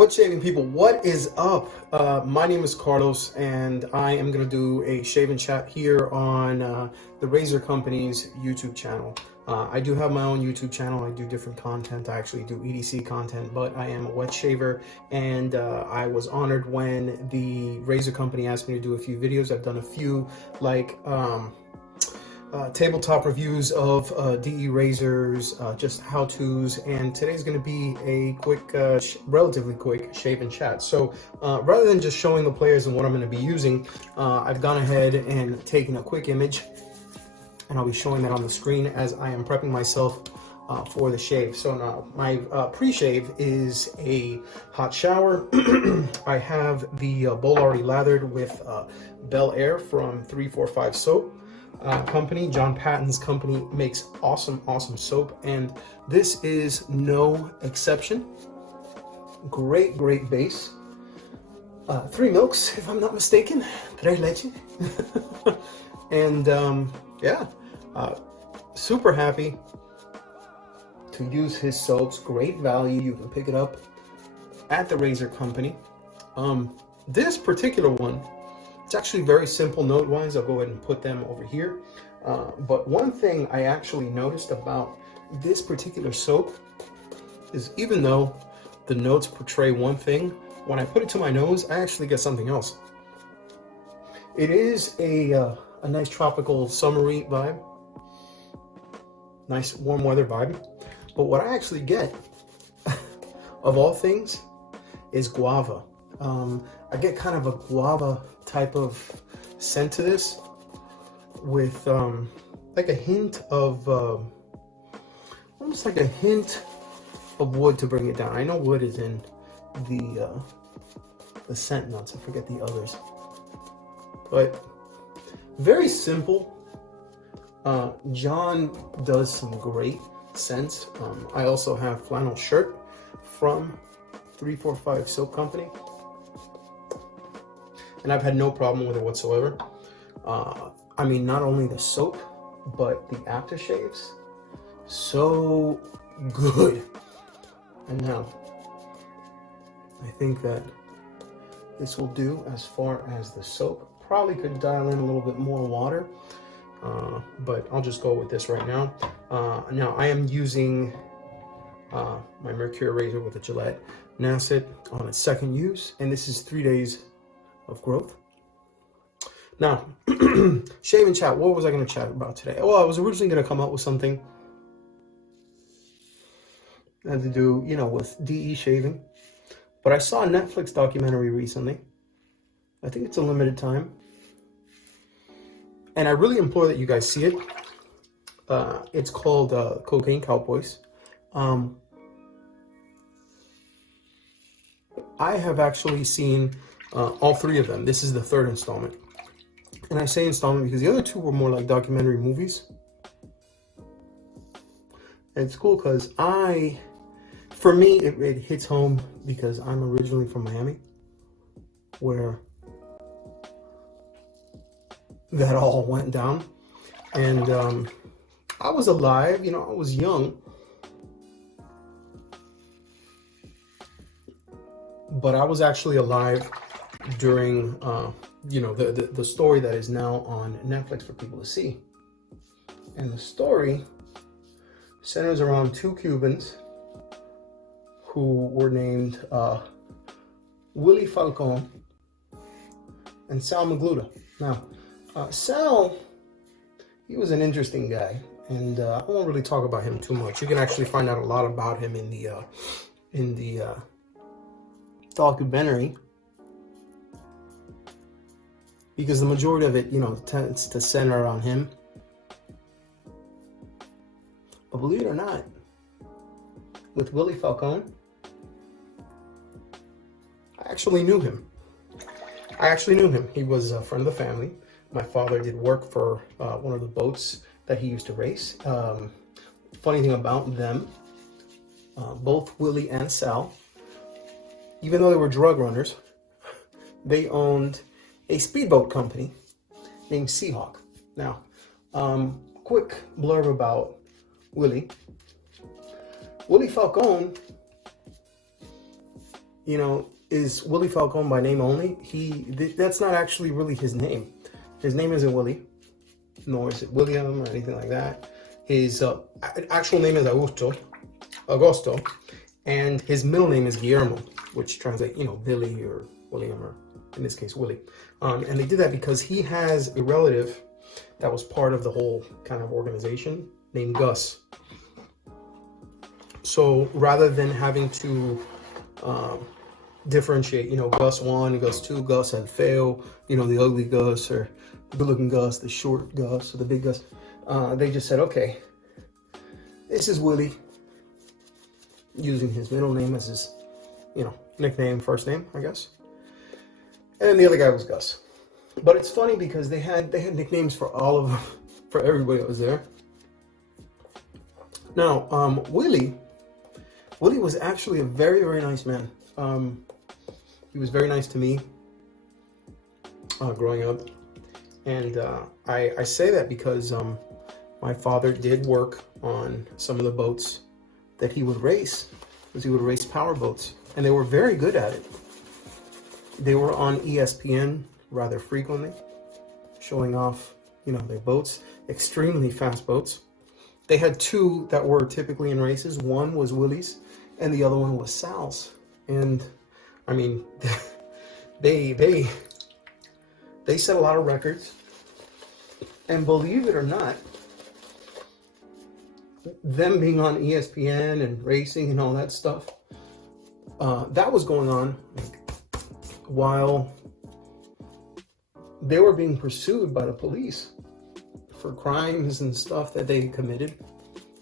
What's shaving people? What is up? My name is Carlos, and I am gonna do a shave and chat here on the Razor Company's YouTube channel. I do have my own YouTube channel. I do different content. I actually do EDC content, but I am a wet shaver, and I was honored when the Razor Company asked me to do a few videos. I've done a few, like tabletop reviews of DE razors, just how-tos, and today's going to be a quick, relatively quick shave and chat. So rather than just showing the players and what I'm going to be using, I've gone ahead and taken a quick image, and I'll be showing that on the screen as I am prepping myself for the shave. So now my pre-shave is a hot shower. I have the bowl already lathered with Bel Air from 345 Soap. Company, John Patton's company, makes awesome soap, and this is no exception. Great base. 3 milks, if I'm not mistaken. 3 leche. And yeah, super happy to use his soaps. Great value. You can pick it up at the Razor Company. This particular one, it's actually very simple note-wise. I'll go ahead and put them over here. But one thing I actually noticed about this particular soap is even though the notes portray one thing, when I put it to my nose, I actually get something else. It is a nice tropical summery vibe, nice warm weather vibe. But what I actually get, of all things, is guava. I get kind of a guava type of scent to this, with like a hint of almost like a hint of wood to bring it down. I know wood is in the scent notes. I forget the others, but very simple. John does some great scents. I also have flannel shirt from 345 Soap Company, and I've had no problem with it whatsoever. I mean, not only the soap, but the aftershaves, so good. And now, I think that this will do as far as the soap. Probably could dial in a little bit more water, but I'll just go with this right now. Now, I am using my Mercury razor with a Gillette Nacet on its second use, and this is 3 days of growth. Now, shave and chat. What was I going to chat about today? Well, I was originally going to come up with something that had to do, you know, with DE shaving, but I saw a Netflix documentary recently. I think it's a limited time, and I really implore that you guys see it. It's called Cocaine Cowboys. I have actually seen all 3 of them. This is the 3rd installment. And I say installment because the other 2 were more like documentary movies. And it's cool because for me, it hits home because I'm originally from Miami, where that all went down. And I was alive, you know, I was young. But I was actually alive during, you know, the story that is now on Netflix for people to see. And the story centers around 2 Cubans who were named Willie Falcone and Sal Magluta. Now, Sal, he was an interesting guy, and I won't really talk about him too much. You can actually find out a lot about him in the documentary, because the majority of it, you know, tends to center on him. But believe it or not, with Willie Falcone, I actually knew him. He was a friend of the family. My father did work for one of the boats that he used to race. Funny thing about them, both Willie and Sal, even though they were drug runners, they owned a speedboat company named Seahawk. Now, quick blurb about Willie. Willie Falcone you know, is Willie Falcone by name only. That's not actually really his name. His name isn't Willie, nor is it William or anything like that. His actual name is Augusto, and his middle name is Guillermo, which translates, you know, Billy or William, or in this case, Willie. And they did that because he has a relative that was part of the whole kind of organization named Gus. So rather than having to differentiate, you know, Gus 1, Gus 2, Gus had failed, you know, the ugly Gus or good looking Gus, the short Gus or the big Gus, they just said, okay, this is Willie, using his middle name as his, you know, nickname, first name, I guess. And the other guy was Gus. But it's funny because they had nicknames for all of them, for everybody that was there. Now, Willie was actually a very, very nice man. He was very nice to me growing up. And I say that because my father did work on some of the boats that he would race, because he would race power boats. And they were very good at it. They were on ESPN rather frequently, showing off, you know, their boats, extremely fast boats. They had two that were typically in races. One was Willie's, and the other one was Sal's. And I mean, they set a lot of records. And believe it or not, them being on ESPN and racing and all that stuff, that was going on while they were being pursued by the police for crimes and stuff that they committed,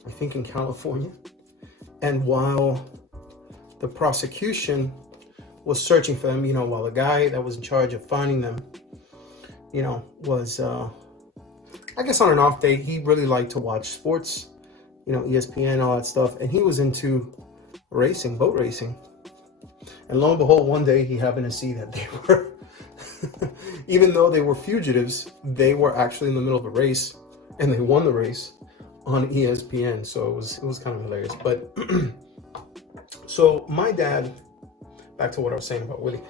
I think in California. And while the prosecution was searching for them, you know, while the guy that was in charge of finding them, you know, was, I guess on an off day, he really liked to watch sports, you know, ESPN, all that stuff. And he was into racing, boat racing. And lo and behold, one day he happened to see that they were, even though they were fugitives, they were actually in the middle of a race, and they won the race on ESPN. So it was kind of hilarious. But so my dad, back to what I was saying about Willie,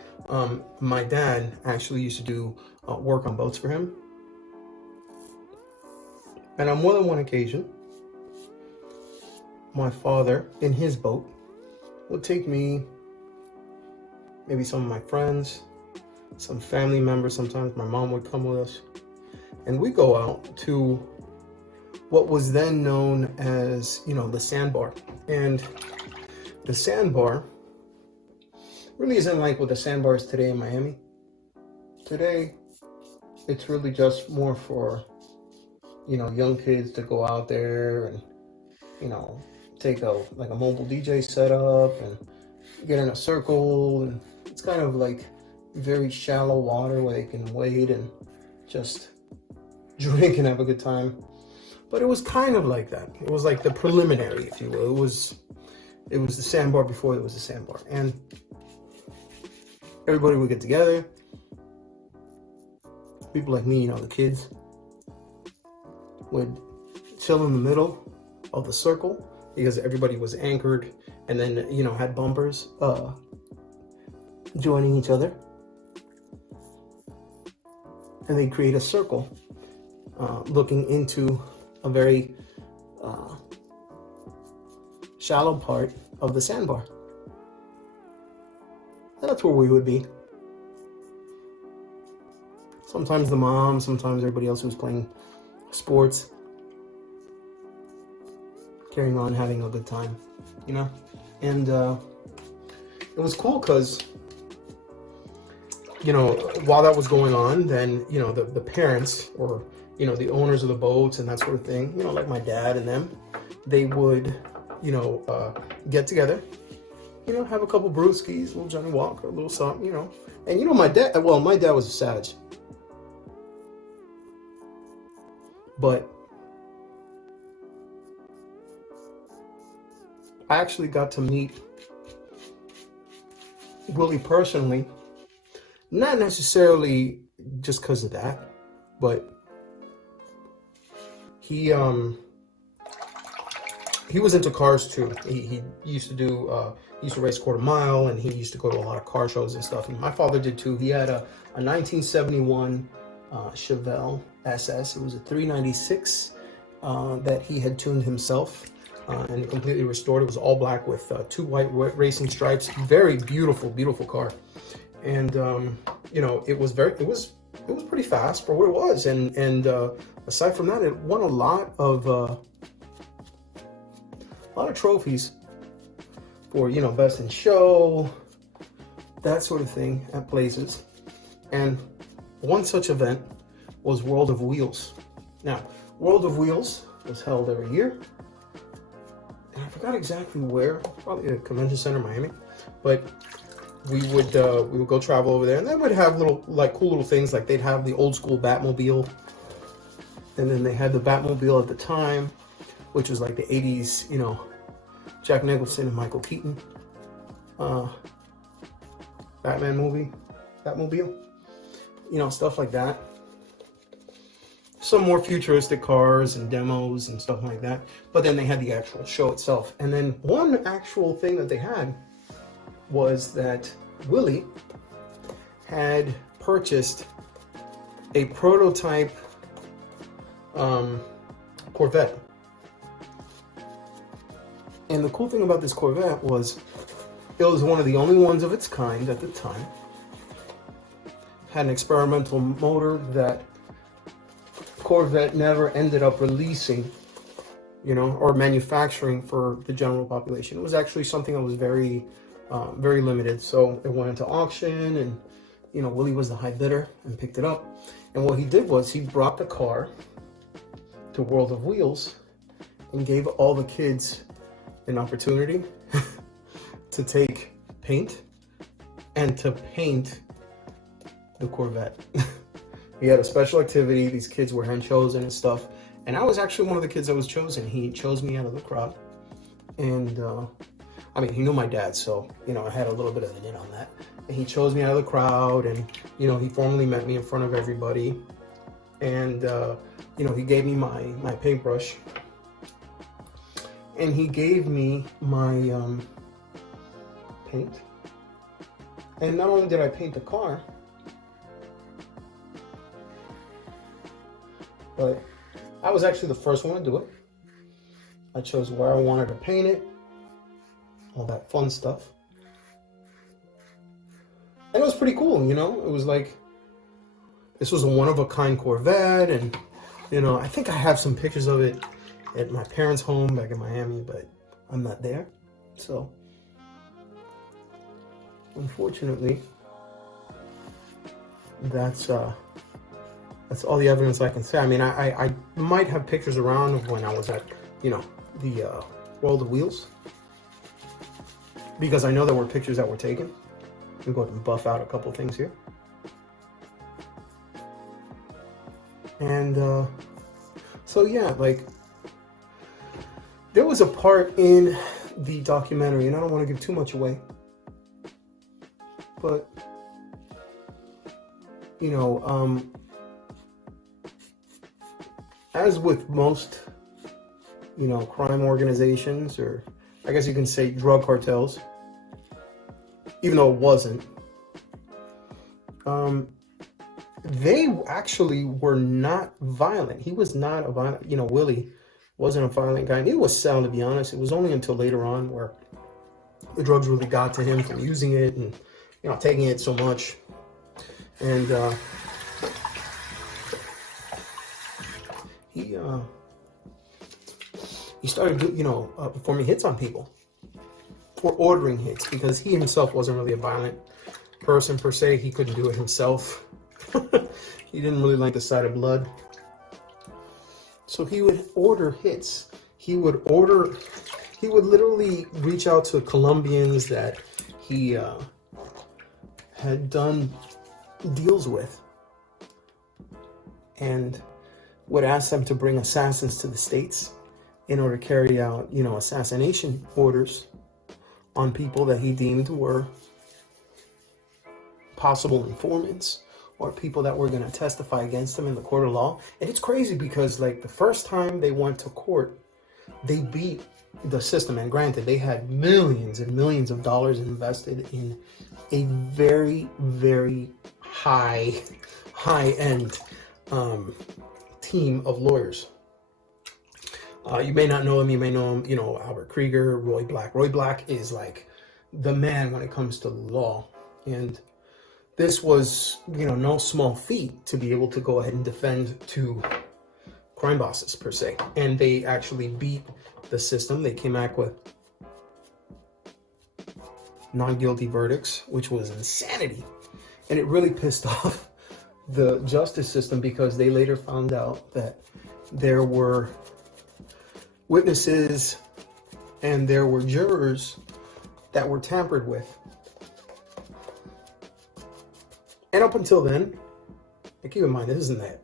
my dad actually used to do work on boats for him. And on more than one occasion, my father, in his boat, would take me, maybe some of my friends, some family members. Sometimes my mom would come with us, and we go out to what was then known as, you know, the sandbar. And the sandbar really isn't like what the sandbar is today in Miami. Today, it's really just more for, you know, young kids to go out there and, you know, take a mobile DJ setup and get in a circle, and it's kind of like very shallow water where they can wade and just drink and have a good time. But it was kind of like that. It was like the preliminary, if you will. It was the sandbar before it was the sandbar. And everybody would get together. People like me, you know, the kids, would chill in the middle of the circle because everybody was anchored and then, you know, had bumpers joining each other. And they'd create a circle looking into a very shallow part of the sandbar. And that's where we would be. Sometimes the mom, sometimes everybody else who's playing sports, carrying on, having a good time, you know? And it was cool because, you know, while that was going on, then, you know, the parents, or, you know, the owners of the boats and that sort of thing, you know, like my dad and them, they would, you know, get together, you know, have a couple brewskis, a little Johnny Walker, a little something, you know. And, you know, my dad was a savage. But I actually got to meet Willie personally, not necessarily just because of that, but he he was into cars too. He used to do he used to race quarter mile, and he used to go to a lot of car shows and stuff. And my father did too. He had a 1971 Chevelle SS. It was a 396 that he had tuned himself and completely restored. It was all black with 2 white racing stripes. Very beautiful, beautiful car. And you know, it was pretty fast for what it was. And aside from that, it won a lot of trophies for, you know, best in show, that sort of thing at places. And one such event was World of Wheels. Now, World of Wheels was held every year, and I forgot exactly where, probably a convention center in Miami, but we would go travel over there, and they would have little, like, cool little things, like they'd have the old school Batmobile, and then they had the Batmobile at the time, which was like the 80s, you know, Jack Nicholson and Michael Keaton Batman movie, Batmobile, you know, stuff like that. Some more futuristic cars and demos and stuff like that. But then they had the actual show itself. And then one actual thing that they had was that Willie had purchased a prototype Corvette. And the cool thing about this Corvette was it was one of the only ones of its kind at the time. Had an experimental motor that Corvette never ended up releasing, you know, or manufacturing for the general population. It was actually something that was very, very limited. So it went into auction, and, you know, Willie was the high bidder and picked it up. And what he did was he brought the car to World of Wheels and gave all the kids an opportunity to take paint and to paint the Corvette. He had a special activity. These kids were hand chosen and stuff. And I was actually one of the kids that was chosen. He chose me out of the crowd. And I mean, he knew my dad, so, you know, I had a little bit of an in on that. And he chose me out of the crowd, and, you know, he formally met me in front of everybody. And, you know, he gave me my paintbrush. And he gave me my paint. And not only did I paint the car, but I was actually the first one to do it. I chose where I wanted to paint it, all that fun stuff. And it was pretty cool, you know? It was like, this was a one-of-a-kind Corvette, and, you know, I think I have some pictures of it at my parents' home back in Miami, but I'm not there. So, unfortunately, that's all the evidence I can say. I mean, I might have pictures around of when I was at, you know, the World of Wheels, because I know there were pictures that were taken. We'll go ahead and buff out a couple things here. And so yeah, like, there was a part in the documentary, and I don't want to give too much away, but, you know, as with most, you know, crime organizations, or I guess you can say drug cartels, even though it wasn't, they actually were not violent. He was not a violent, you know, Willie wasn't a violent guy. And it was sound, to be honest. It was only until later on where the drugs really got to him from using it and, you know, taking it so much. And he started, you know, performing hits on people, or ordering hits, because he himself wasn't really a violent person per se. He couldn't do it himself. He didn't really like the sight of blood. So he would order hits. He would literally reach out to Colombians that he had done deals with, and would ask them to bring assassins to the States in order to carry out, you know, assassination orders on people that he deemed were possible informants, or people that were going to testify against him in the court of law. And it's crazy because, like, the first time they went to court, they beat the system. And granted, they had millions and millions of dollars invested in a very, very high-end team of lawyers. You may not know him. You may know him, you know, Albert Krieger, Roy Black. Roy Black is like the man when it comes to law. And this was, you know, no small feat to be able to go ahead and defend two crime bosses, per se. And they actually beat the system. They came back with non-guilty verdicts, which was insanity. And it really pissed off the justice system, because they later found out that there were witnesses and there were jurors that were tampered with. And up until then, and keep in mind, this isn't that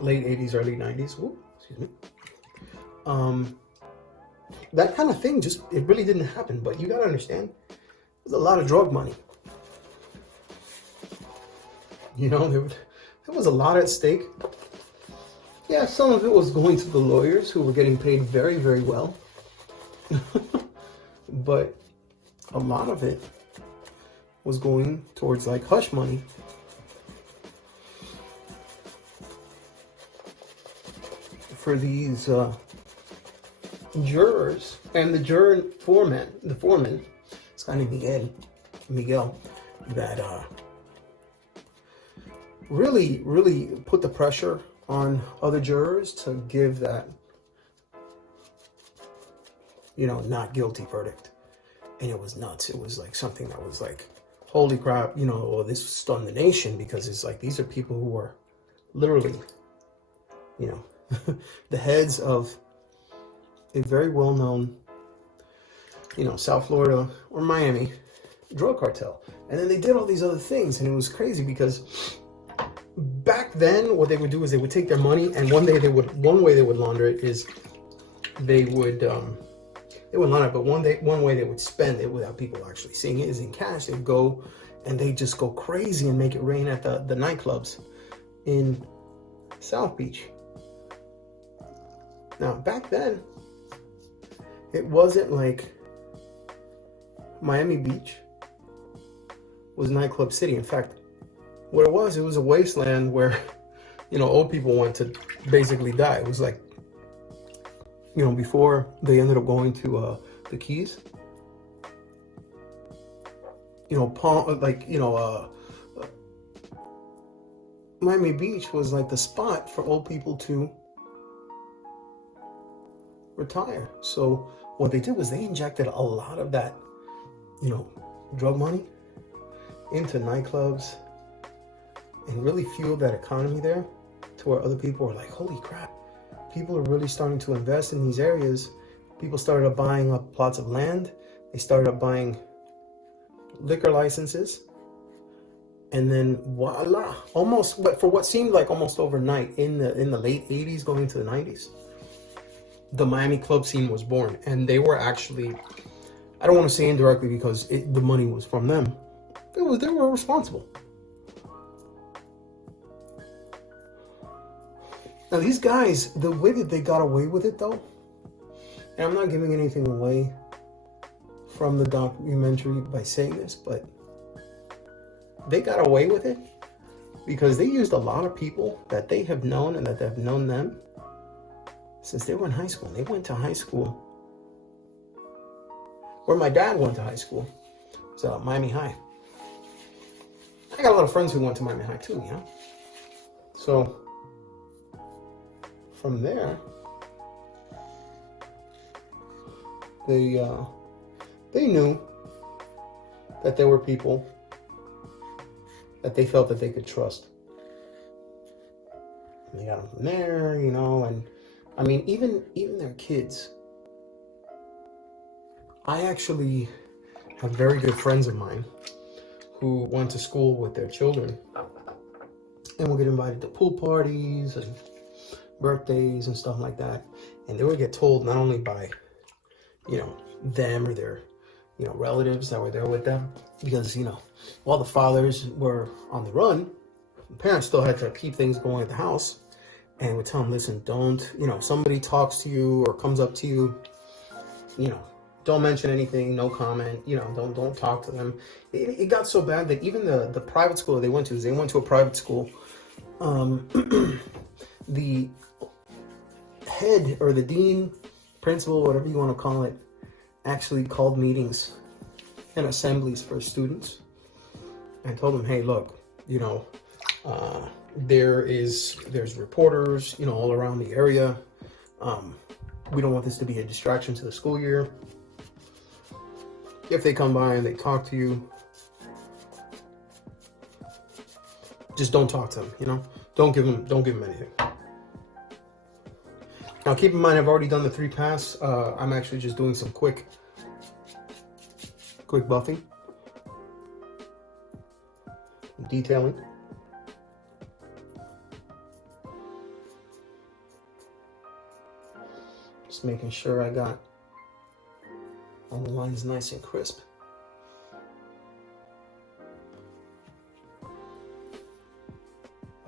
late 80s, early 90s. Ooh, excuse me. That kind of thing just, it really didn't happen. But you got to understand, there's a lot of drug money. You know, there was a lot at stake. Yeah, some of it was going to the lawyers, who were getting paid very, very well. But a lot of it was going towards like hush money. For these jurors, and the foreman, this guy named Miguel, that really put the pressure on other jurors to give that, you know, not guilty verdict. And it was nuts. It was like something that was like, holy crap, you know, this stunned the nation, because it's like, these are people who are literally, you know, the heads of a very well-known, you know, South Florida or Miami drug cartel. And then they did all these other things, and it was crazy, because back then what they would do is they would take their money, and one way they would launder it is they would launder it, but one way they would spend it without people actually seeing it is in cash. They'd go and they just go crazy and make it rain at the nightclubs in South Beach. Now, back then, it wasn't like Miami Beach was nightclub city. In fact, what it was a wasteland where, you know, old people went to basically die. It was like, you know, before they ended up going to the Keys, you know, Miami Beach was like the spot for old people to retire. So what they did was they injected a lot of that, you know, drug money into nightclubs, and really fueled that economy there, to where other people were like, holy crap, people are really starting to invest in these areas. People started up buying up plots of land. They started up buying liquor licenses. And then voila, almost, but for what seemed like almost overnight, in the late 80s going into the 90s, the Miami club scene was born. And they were actually, I don't want to say indirectly, because the money was from them. They were responsible. Now these guys, the way that they got away with it though, and I'm not giving anything away from the documentary by saying this, but they got away with it because they used a lot of people that they have known and that have known them since they were in high school. They went to high school where my dad went to high school. It was Miami High. I got a lot of friends who went to Miami High too, you know? So from there, they knew that there were people that they felt that they could trust. And they got them from there, you know, and I mean, even their kids. I actually have very good friends of mine who went to school with their children, and will get invited to pool parties and birthdays and stuff like that. And they would get told, not only by, you know, them or their, you know, relatives that were there with them, because, you know, while the fathers were on the run, the parents still had to keep things going at the house. and we tell them, listen, don't, you know, somebody talks to you or comes up to you, you know, don't mention anything, no comment, you know, don't talk to them. It got so bad that even the private school they went to a private school. The head or the dean, principal, whatever you want to call it, actually called meetings and assemblies for students and told them, hey, look, you know, there's reporters, you know, all around the area. We don't want this to be a distraction to the school year. If they come by and they talk to you, just don't talk to them, you know? Don't give them anything. Now keep in mind, I've already done the 3 pass. I'm actually just doing some quick buffing, detailing. Just making sure I got all the lines nice and crisp.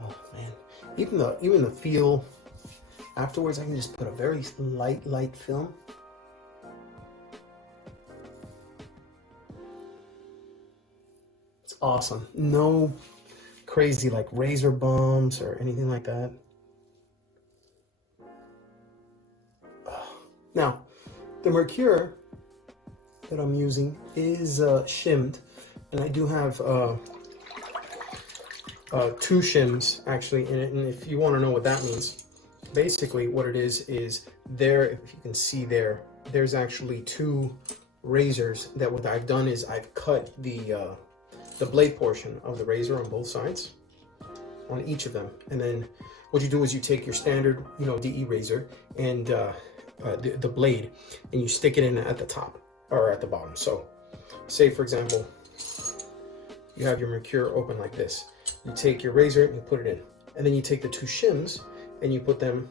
Oh man, even the feel afterwards, I can just put a very light film. It's awesome. No crazy like razor bumps or anything like that. Now, the mercure that I'm using is shimmed, and I do have 2 shims actually in it. And if you want to know what that means, basically what it is there, if you can see there's actually 2 razors that what I've done is I've cut the blade portion of the razor on both sides on each of them, and then what you do is you take your standard, you know, DE razor and the blade, and you stick it in at the top or at the bottom. So say for example you have your mercure open like this, you take your razor and you put it in, and then you take the 2 shims and you put them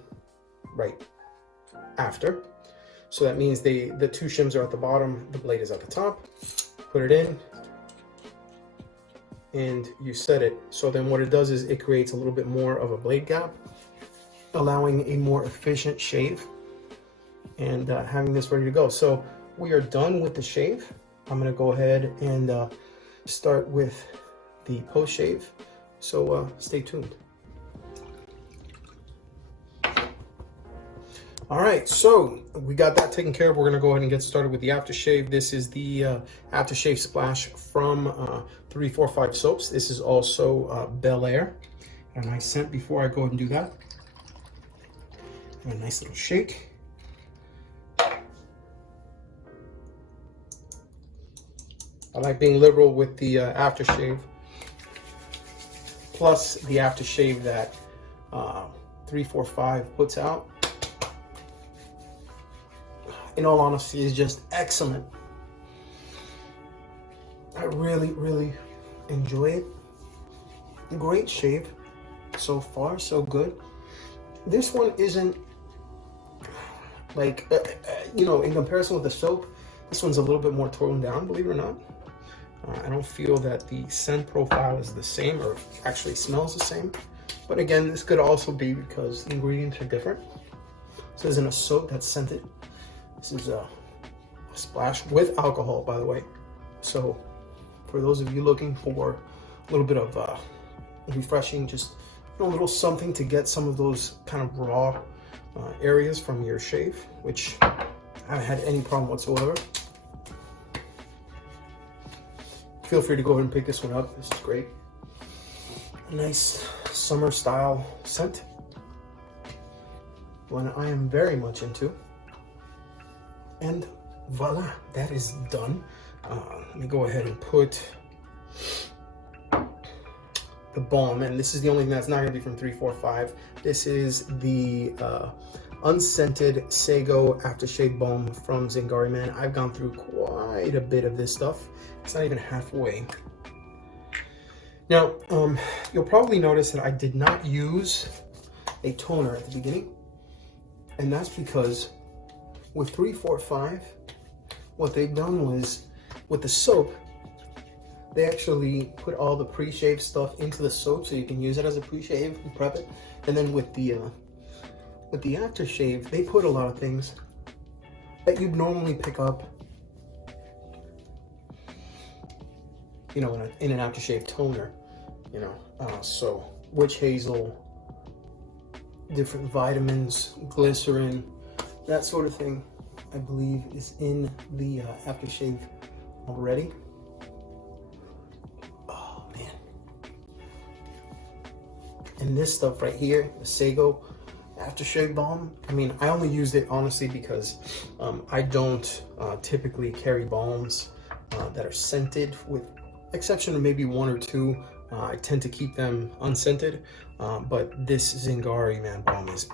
right after. So that means the 2 shims are at the bottom, the blade is at the top. Put it in and you set it. So then what it does is it creates a little bit more of a blade gap, allowing a more efficient shave, and having this ready to go. So we are done with the shave. I'm gonna go ahead and start with the post shave. So stay tuned. All right, so we got that taken care of. We're gonna go ahead and get started with the aftershave. This is the aftershave splash from 345 soaps. This is also Bel Air. And a nice scent before I go ahead and do that. And a nice little shake. I like being liberal with the aftershave, plus the aftershave that 345 puts out. In all honesty, is just excellent. I really enjoy it. Great shave so far, so good. This one isn't like you know, in comparison with the soap, this one's a little bit more toned down, believe it or not. I don't feel that the scent profile is the same, or actually smells the same. But again, this could also be because the ingredients are different. This isn't a soap that's scented. This is a splash with alcohol, by the way. So for those of you looking for a little bit of refreshing, just, you know, a little something to get some of those kind of raw areas from your shave, which I haven't had any problem whatsoever. Feel free to go ahead and pick this one up. This is great. A nice summer style scent, one I am very much into. And voila, that is done. Let me go ahead and put the balm, and this is the only thing that's not going to be from 345. This is the Unscented Sago Aftershave Balm from Zingari. Man, I've gone through quite a bit of this stuff. It's not even halfway. Now, you'll probably notice that I did not use a toner at the beginning, and that's because with 345, what they've done was, with the soap, they actually put all the pre-shave stuff into the soap so you can use it as a pre-shave and prep it. And then with the with the aftershave, they put a lot of things that you'd normally pick up, you know, in an aftershave toner, you know. So witch hazel, different vitamins, glycerin, that sort of thing, I believe is in the aftershave already. Oh man. And this stuff right here, the Sago Aftershave Balm, I mean, I only used it honestly because I don't typically carry balms that are scented, with exception of maybe one or two. I tend to keep them unscented, but this Zingari, man, balm is,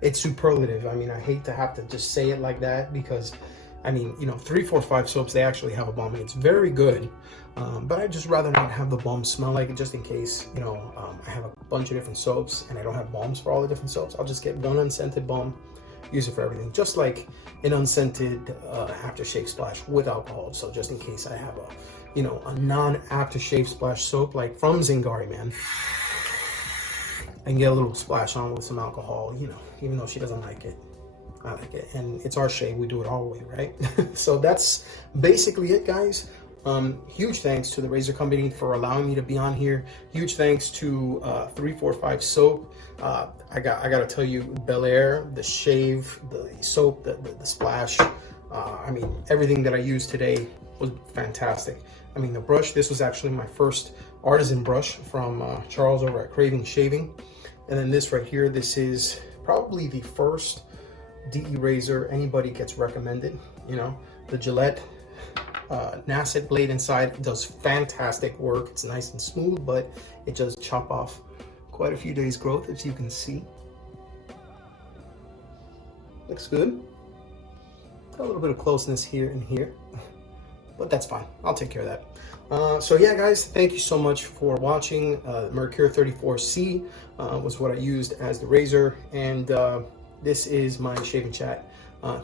it's superlative. I mean, I hate to have to just say it like that because, I mean, you know, 345 soaps, they actually have a balm and it's very good. But I'd just rather not have the balm smell like it, just in case, you know, I have a bunch of different soaps and I don't have balms for all the different soaps. I'll just get one unscented balm, use it for everything, just like an unscented aftershave splash with alcohol. So just in case I have a, you know, a non-aftershave splash soap like from Zingari, man, I can get a little splash on with some alcohol, you know, even though she doesn't like it. I like it, and it's our shave, we do it our way, right? So that's basically it, guys. Huge thanks to the razor company for allowing me to be on here. Huge thanks to 345 soap. I gotta tell you, Bel Air, the shave, the soap, the splash, I mean, everything that I used today was fantastic. I mean, the brush, this was actually my first artisan brush from Charles over at Craving Shaving. And then this right here, this is probably the first DE razor anybody gets recommended. You know, the Gillette Nasset blade inside does fantastic work. It's nice and smooth, but it does chop off quite a few days growth, as you can see. Looks good. Got a little bit of closeness here and here, but that's fine. I'll take care of that. So yeah, guys, thank you so much for watching. Mercure 34C was what I used as the razor, and this is my shaving chat.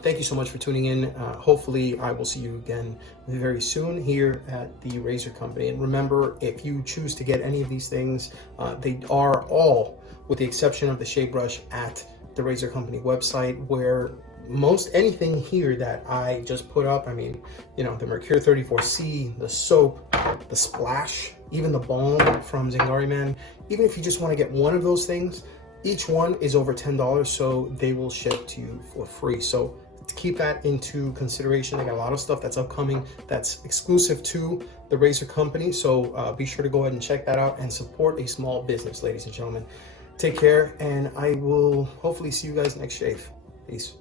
Thank you so much for tuning in. Hopefully I will see you again very soon here at the razor company. And remember, if you choose to get any of these things, they are all, with the exception of the shave brush, at the razor company website, where most anything here that I just put up, I mean, you know, the Mercure 34C, the soap, the splash, even the balm from Zingari, man, even if you just want to get one of those things, each one is over $10, so they will ship to you for free. So to keep that into consideration, I got a lot of stuff that's upcoming that's exclusive to the razor company. So be sure to go ahead and check that out and support a small business, ladies and gentlemen. Take care, and I will hopefully see you guys next shave. Peace.